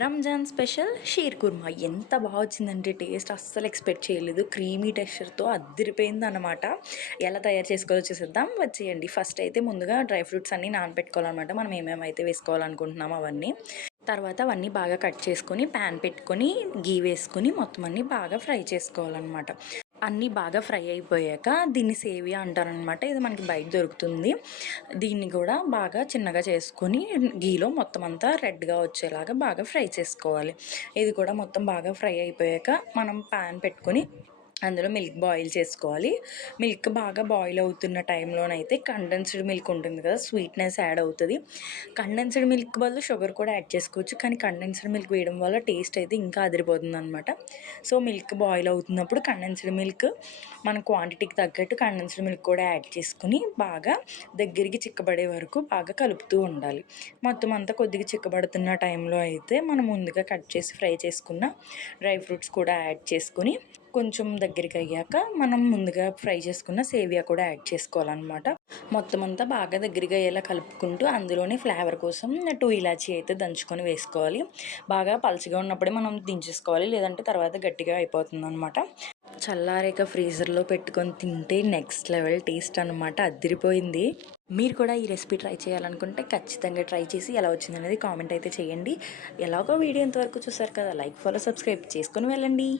Ramzan special shear kurma ఎంత బాగా వచ్చిందంటే టేస్ట్ అస్సలు ఎక్స్పెక్ట్ చేయలేదు. క్రీమీ టెక్స్చర్తో అద్దిరిపోయింది అనమాట. ఎలా తయారు చేసుకోవాలో చూసేద్దాం, వచ్చేయండి. ఫస్ట్ అయితే ముందుగా డ్రై ఫ్రూట్స్ అన్నీ నానబెట్టుకోవాలన్నమాట. మనం ఏమేమైతే వేసుకోవాలనుకుంటున్నామో అవన్నీ. తర్వాత అవన్నీ బాగా కట్ చేసుకొని ప్యాన్ పెట్టుకొని గీ వేసుకొని మొత్తం అన్నీ బాగా ఫ్రై చేసుకోవాలన్నమాట. అన్నీ బాగా ఫ్రై అయిపోయాక దీన్ని సేవియా అంటారనమాట. ఇది మనకి బయట దొరుకుతుంది. దీన్ని కూడా బాగా చిన్నగా చేసుకొని గీలో మొత్తం అంతా రెడ్గా వచ్చేలాగా బాగా ఫ్రై చేసుకోవాలి. ఇది కూడా మొత్తం బాగా ఫ్రై అయిపోయాక మనం ప్యాన్ పెట్టుకొని అందులో మిల్క్ బాయిల్ చేసుకోవాలి. మిల్క్ బాగా బాయిల్ అవుతున్న టైంలోనైతే కండెన్స్డ్ మిల్క్ ఉంటుంది కదా, స్వీట్నెస్ యాడ్ అవుతుంది. కండెన్స్డ్ మిల్క్ బదులు షుగర్ కూడా యాడ్ చేసుకోవచ్చు, కానీ కండెన్స్డ్ మిల్క్ వేయడం వల్ల టేస్ట్ అయితే ఇంకా అదిరిపోతుంది అనమాట. సో మిల్క్ బాయిల్ అవుతున్నప్పుడు కండెన్స్డ్ మిల్క్ మన క్వాంటిటీకి తగ్గట్టు కండెన్స్డ్ మిల్క్ కూడా యాడ్ చేసుకుని బాగా దగ్గరికి చిక్కబడే వరకు బాగా కలుపుతూ ఉండాలి. మొత్తం అంతా కొద్దిగా చిక్కబడుతున్న టైంలో అయితే మనం ముందుగా కట్ చేసి ఫ్రై చేసుకున్న డ్రై ఫ్రూట్స్ కూడా యాడ్ చేసుకుని కొంచెం దగ్గరికి అయ్యాక మనం ముందుగా ఫ్రై చేసుకున్న సేవియా కూడా యాడ్ చేసుకోవాలన్నమాట. మొత్తం అంతా బాగా దగ్గరగా అయ్యేలా కలుపుకుంటూ అందులోనే ఫ్లేవర్ కోసం 2 ఇలాచీ అయితే దంచుకొని వేసుకోవాలి. బాగా పలుచగా ఉన్నప్పుడే మనం దించేసుకోవాలి, లేదంటే తర్వాత గట్టిగా అయిపోతుంది అనమాట. చల్లారాక ఫ్రీజర్లో పెట్టుకొని తింటే నెక్స్ట్ లెవెల్ టేస్ట్ అనమాట, అదిరిపోయింది. మీరు కూడా ఈ రెసిపీ ట్రై చేయాలనుకుంటే ఖచ్చితంగా ట్రై చేసి ఎలా వచ్చిందనేది కామెంట్ అయితే చేయండి. ఎలాగో వీడియో ఇంతవరకు చూసారు కదా, లైక్ ఫాలో సబ్స్క్రైబ్ చేసుకొని వెళ్ళండి.